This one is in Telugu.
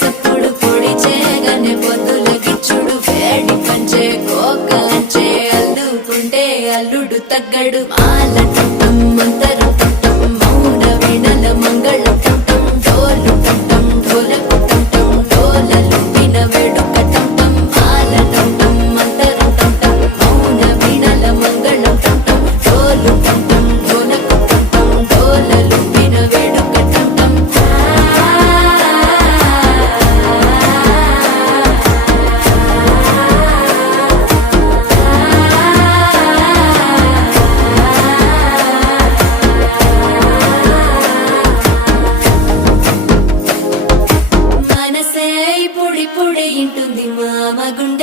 సప్పుడు పొడి చేయగానే పొద్దుల గిచ్చుడు వేడి పంచే కోకలంచే అల్లుకుంటే అల్లుడు తగ్గడు మాల టుంటం మంతరు టుంటం మౌన వీణల మంగళ టుంటం డోలు టుంటం ఢోలకు టుంటం డోలలు విన వేడుక టుంటం మాల టుంటం మంతరు టుంటం మౌన వీణల మంగళ టుంటం డోలు టుంటం ఢోలకు టుంటం డోలలు విన వేడుక టుంటం మనసే పొడి పొడి ఇంటుంది మామ గుండె